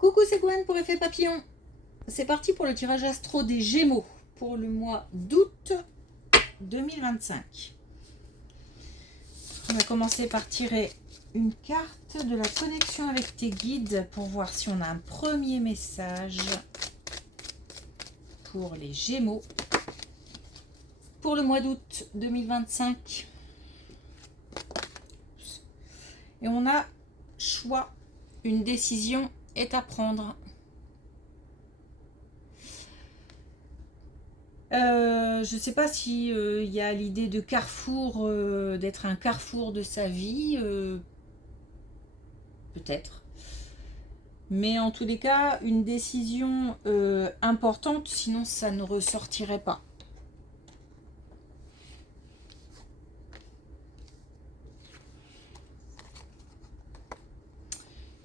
Coucou, c'est Gwen pour Effet Papillon. C'est parti pour le tirage astro des Gémeaux pour le mois d'août 2025. On va commencer par tirer une carte de la connexion avec tes guides pour voir si on a un premier message pour les Gémeaux pour le mois d'août 2025. Et on a choix, une décision est à prendre. Je ne sais pas si y a l'idée de carrefour, d'être un carrefour de sa vie, peut-être. Mais en tous les cas, une décision importante, sinon ça ne ressortirait pas.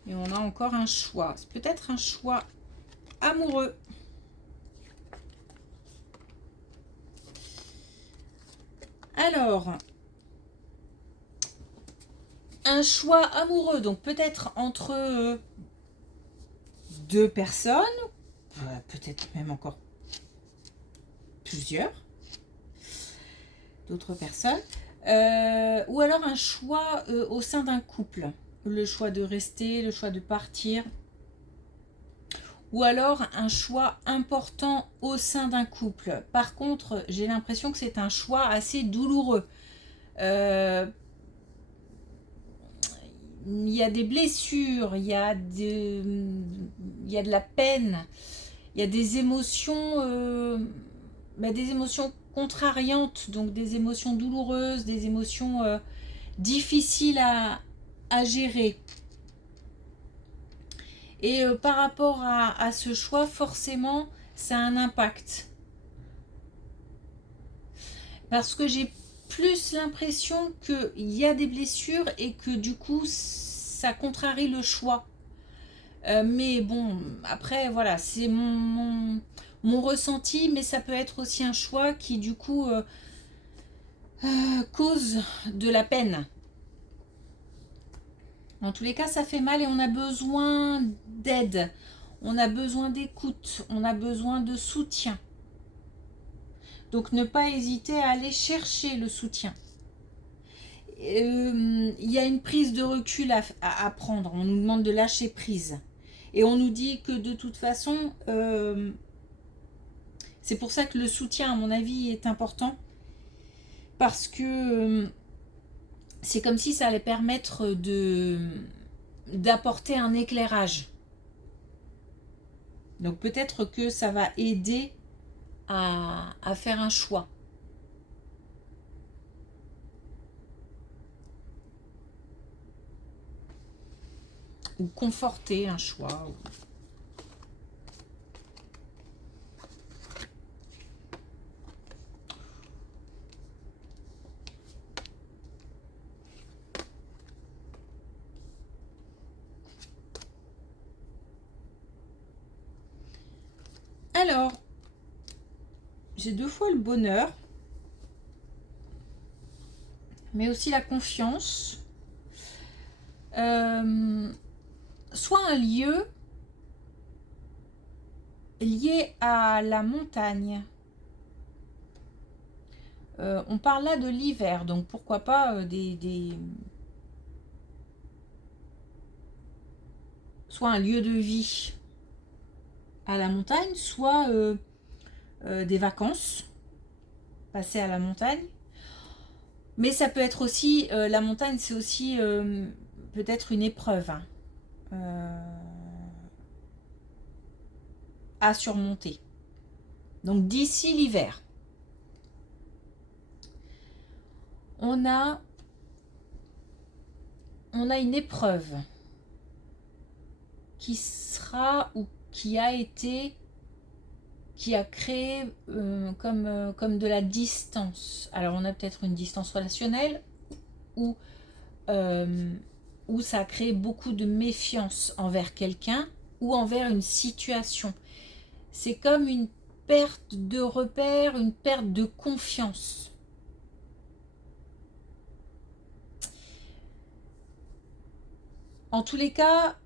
Et on a encore un choix. C'est peut-être un choix amoureux. Alors, un choix amoureux, donc peut-être entre deux personnes, peut-être même encore plusieurs, d'autres personnes, ou alors un choix au sein d'un couple, le choix de rester, le choix de partir, ou alors un choix important au sein d'un couple. Par contre, j'ai l'impression que c'est un choix assez douloureux. Il y a des blessures, il y a de la peine, il y a des émotions contrariantes, donc des émotions douloureuses, des émotions difficiles à gérer. Et par rapport à ce choix, forcément, ça a un impact. Parce que j'ai plus l'impression qu'il y a des blessures et que du coup, ça contrarie le choix. Mais bon, après, voilà, c'est mon ressenti, mais ça peut être aussi un choix qui, du coup, cause de la peine. En tous les cas, ça fait mal et on a besoin d'aide. On a besoin d'écoute. On a besoin de soutien. Donc, ne pas hésiter à aller chercher le soutien. Il y a une prise de recul à prendre. On nous demande de lâcher prise. Et on nous dit que de toute façon, c'est pour ça que le soutien, à mon avis, est important. Parce que c'est comme si ça allait permettre d'apporter un éclairage. Donc peut-être que ça va aider à faire un choix. Ou conforter un choix. Alors, j'ai 2 fois le bonheur, mais aussi la confiance. Soit un lieu lié à la montagne. On parle là de l'hiver, donc pourquoi pas soit un lieu de vie à la montagne, soit des vacances passées à la montagne. Mais ça peut être aussi, la montagne, c'est aussi peut-être une épreuve à surmonter. Donc d'ici l'hiver, on a une épreuve qui sera ou qui a créé comme de la distance. Alors on a peut-être une distance relationnelle ou où ça a créé beaucoup de méfiance envers quelqu'un ou envers une situation. C'est comme une perte de repère, une perte de confiance. En tous les cas,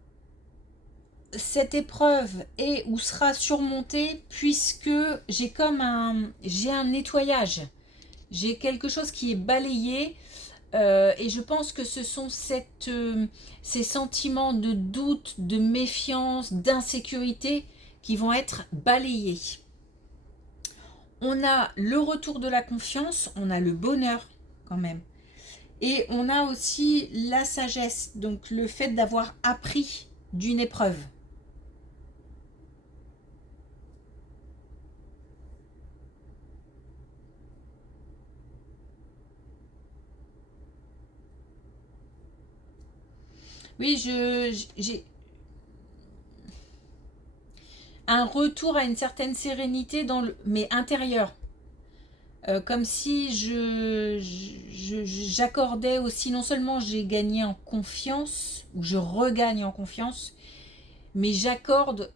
cette épreuve est ou sera surmontée puisque j'ai un nettoyage, j'ai quelque chose qui est balayé. Et je pense que ce sont ces sentiments de doute, de méfiance, d'insécurité qui vont être balayés. On a le retour de la confiance, on a le bonheur quand même. Et on a aussi la sagesse, donc le fait d'avoir appris d'une épreuve. Oui, j'ai un retour à une certaine sérénité mais intérieure. Comme si j'accordais aussi, non seulement j'ai gagné en confiance, ou je regagne en confiance, mais j'accorde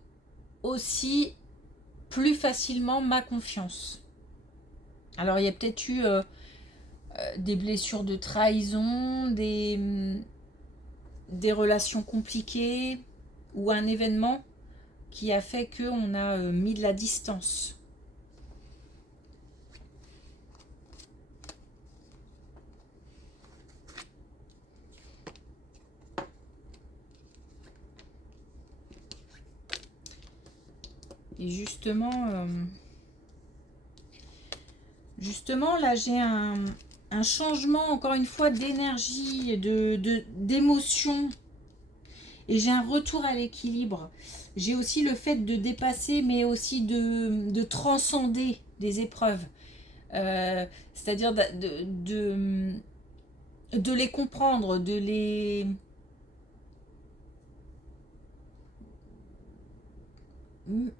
aussi plus facilement ma confiance. Alors il y a peut-être eu des blessures de trahison, des relations compliquées, ou un événement qui a fait qu'on a mis de la distance. Et justement là j'ai un changement encore une fois d'énergie, d'émotion, et j'ai un retour à l'équilibre. J'ai aussi le fait de dépasser, mais aussi de transcender des épreuves. C'est-à-dire de les comprendre,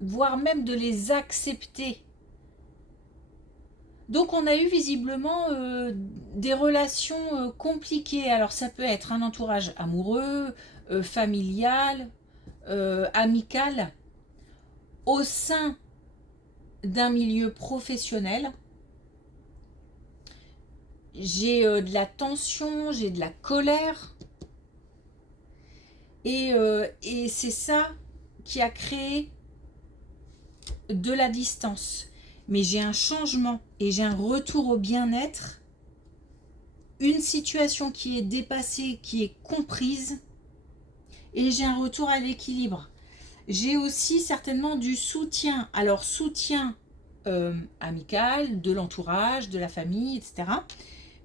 voire même de les accepter. Donc on a eu visiblement des relations compliquées. Alors ça peut être un entourage amoureux, familial, amical, au sein d'un milieu professionnel. J'ai de la tension, j'ai de la colère. Et c'est ça qui a créé de la distance. Mais j'ai un changement et j'ai un retour au bien-être, une situation qui est dépassée, qui est comprise, et j'ai un retour à l'équilibre. J'ai aussi certainement du soutien. Alors soutien amical, de l'entourage, de la famille, etc.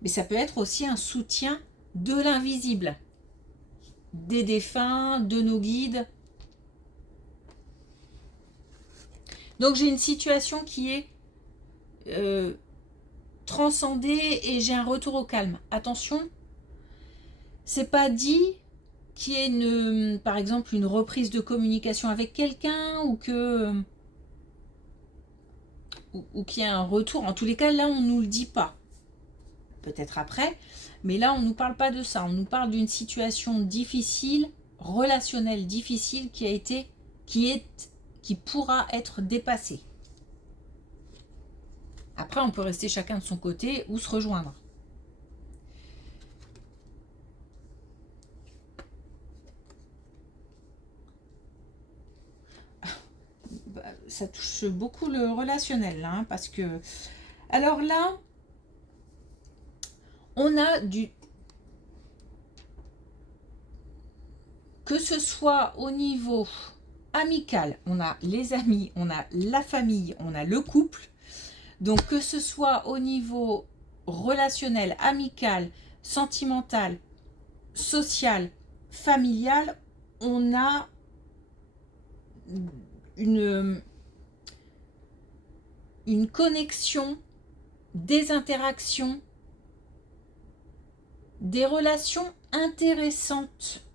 Mais ça peut être aussi un soutien de l'invisible, des défunts, de nos guides. Donc j'ai une situation qui est transcendée et j'ai un retour au calme. Attention, c'est pas dit qu'il y ait par exemple une reprise de communication avec quelqu'un ou qu'il y ait un retour. En tous les cas, là, on ne nous le dit pas. Peut-être après, mais là, on ne nous parle pas de ça. On nous parle d'une situation difficile, relationnelle difficile qui pourra être dépassée. Après, on peut rester chacun de son côté ou se rejoindre. Ça touche beaucoup le relationnel, là, parce que... Alors là, on a que ce soit au niveau amical, on a les amis, on a la famille, on a le couple. Donc que ce soit au niveau relationnel, amical, sentimental, social, familial, on a une connexion, des interactions, des relations intéressantes.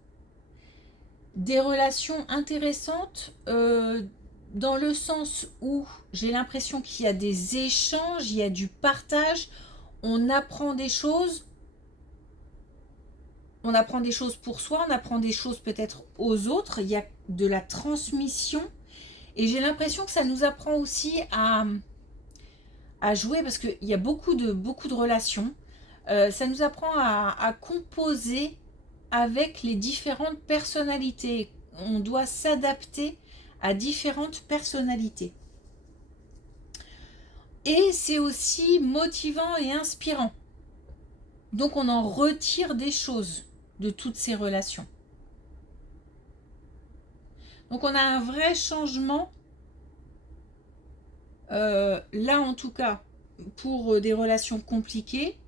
Des relations intéressantes dans le sens où j'ai l'impression qu'il y a des échanges, il y a du partage, on apprend des choses. On apprend des choses pour soi, on apprend des choses peut-être aux autres, il y a de la transmission. Et j'ai l'impression que ça nous apprend aussi à jouer, parce qu'il y a beaucoup de relations. Ça nous apprend à composer avec les différentes personnalités. on doit s'adapter à différentes personnalités. Et c'est aussi motivant et inspirant. Donc on en retire des choses de toutes ces relations. Donc on a un vrai changement, là en tout cas, pour des relations compliquées.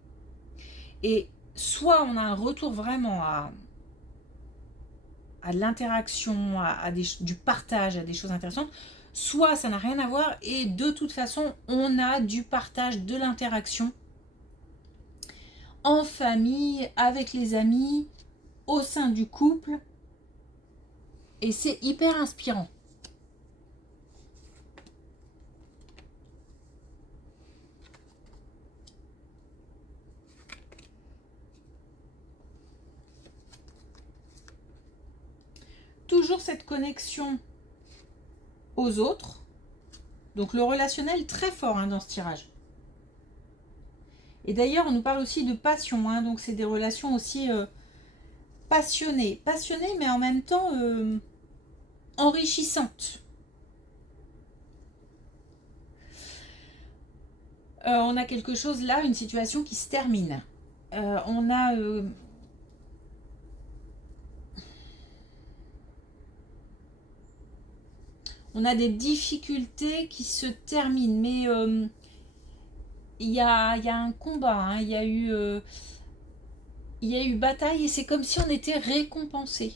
Et soit on a un retour vraiment à de l'interaction, du partage, à des choses intéressantes, soit ça n'a rien à voir et de toute façon on a du partage, de l'interaction en famille, avec les amis, au sein du couple, et c'est hyper inspirant. Toujours cette connexion aux autres, donc le relationnel très fort dans ce tirage. Et d'ailleurs on nous parle aussi de passion, donc c'est des relations aussi passionnées mais en même temps enrichissantes. On a quelque chose là, une situation qui se termine. On a des difficultés qui se terminent, mais il y a un combat, il y a eu bataille et c'est comme si on était récompensé.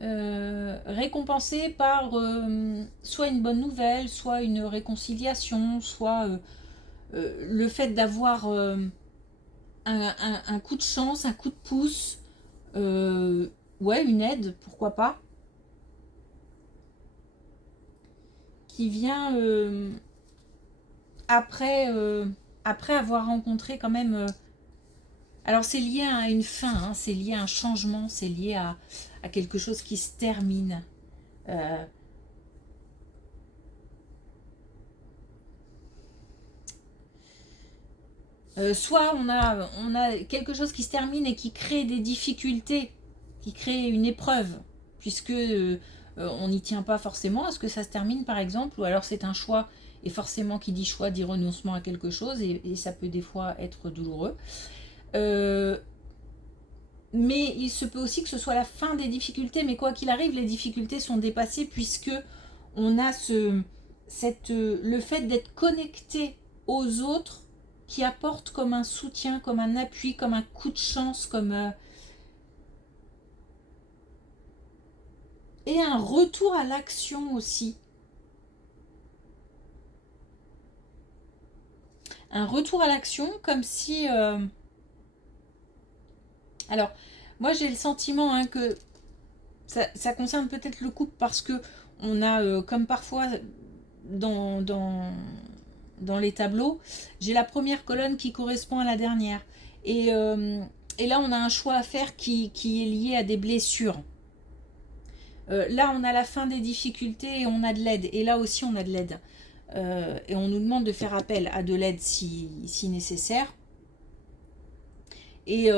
Récompensé par soit une bonne nouvelle, soit une réconciliation, soit le fait d'avoir un coup de chance, un coup de pouce, ouais, une aide, pourquoi pas, qui vient après avoir rencontré quand même... alors c'est lié à une fin, c'est lié à un changement, c'est lié à quelque chose qui se termine. Soit on a quelque chose qui se termine et qui crée des difficultés, qui crée une épreuve, puisque on n'y tient pas forcément à ce que ça se termine par exemple, ou alors c'est un choix, et forcément qui dit choix dit renoncement à quelque chose, et ça peut des fois être douloureux. Mais il se peut aussi que ce soit la fin des difficultés, mais quoi qu'il arrive, les difficultés sont dépassées puisque on a le fait d'être connecté aux autres qui apporte comme un soutien, comme un appui, comme un coup de chance, et un retour à l'action aussi. Un retour à l'action comme si... Alors, moi j'ai le sentiment que ça concerne peut-être le couple parce que on a, comme parfois dans les tableaux, j'ai la première colonne qui correspond à la dernière. Et là, on a un choix à faire qui est lié à des blessures. Là, on a la fin des difficultés et on a de l'aide. Et là aussi, on a de l'aide. Et on nous demande de faire appel à de l'aide si nécessaire. Et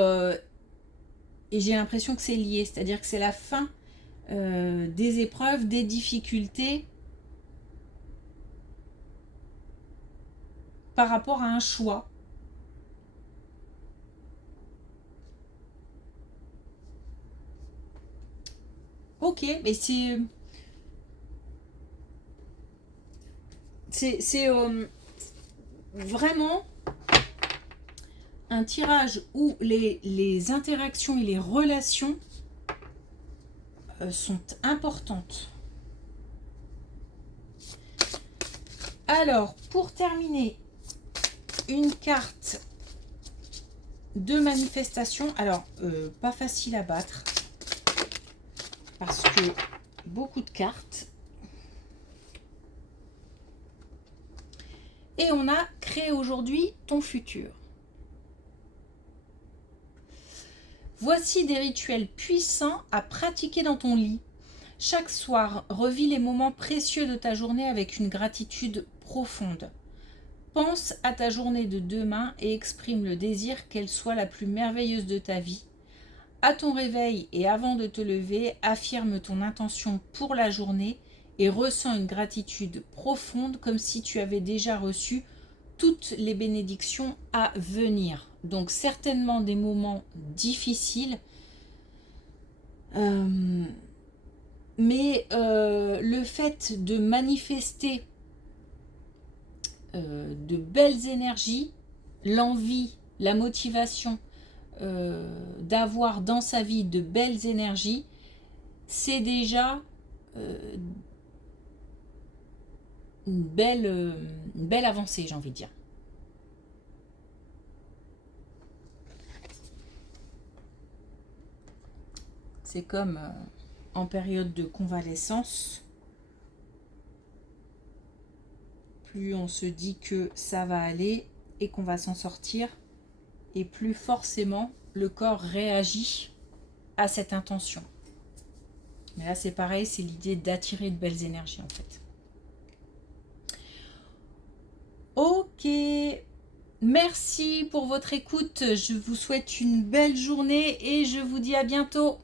j'ai l'impression que c'est lié. C'est-à-dire que c'est la fin des épreuves, des difficultés par rapport à un choix. Ok, mais c'est vraiment un tirage où les interactions et les relations sont importantes. Alors, pour terminer, une carte de manifestation. Alors, pas facile à battre parce que beaucoup de cartes. Et on a créé aujourd'hui ton futur. Voici des rituels puissants à pratiquer dans ton lit. Chaque soir, revis les moments précieux de ta journée avec une gratitude profonde. Pense à ta journée de demain et exprime le désir qu'elle soit la plus merveilleuse de ta vie. à ton réveil et avant de te lever, affirme ton intention pour la journée et ressens une gratitude profonde comme si tu avais déjà reçu toutes les bénédictions à venir. Donc certainement des moments difficiles, mais le fait de manifester de belles énergies, l'envie, la motivation d'avoir dans sa vie de belles énergies, c'est déjà une belle avancée, j'ai envie de dire. C'est comme en période de convalescence, plus on se dit que ça va aller et qu'on va s'en sortir, et plus forcément le corps réagit à cette intention. Mais là c'est pareil, c'est l'idée d'attirer de belles énergies en fait. Ok, merci pour votre écoute, je vous souhaite une belle journée et je vous dis à bientôt.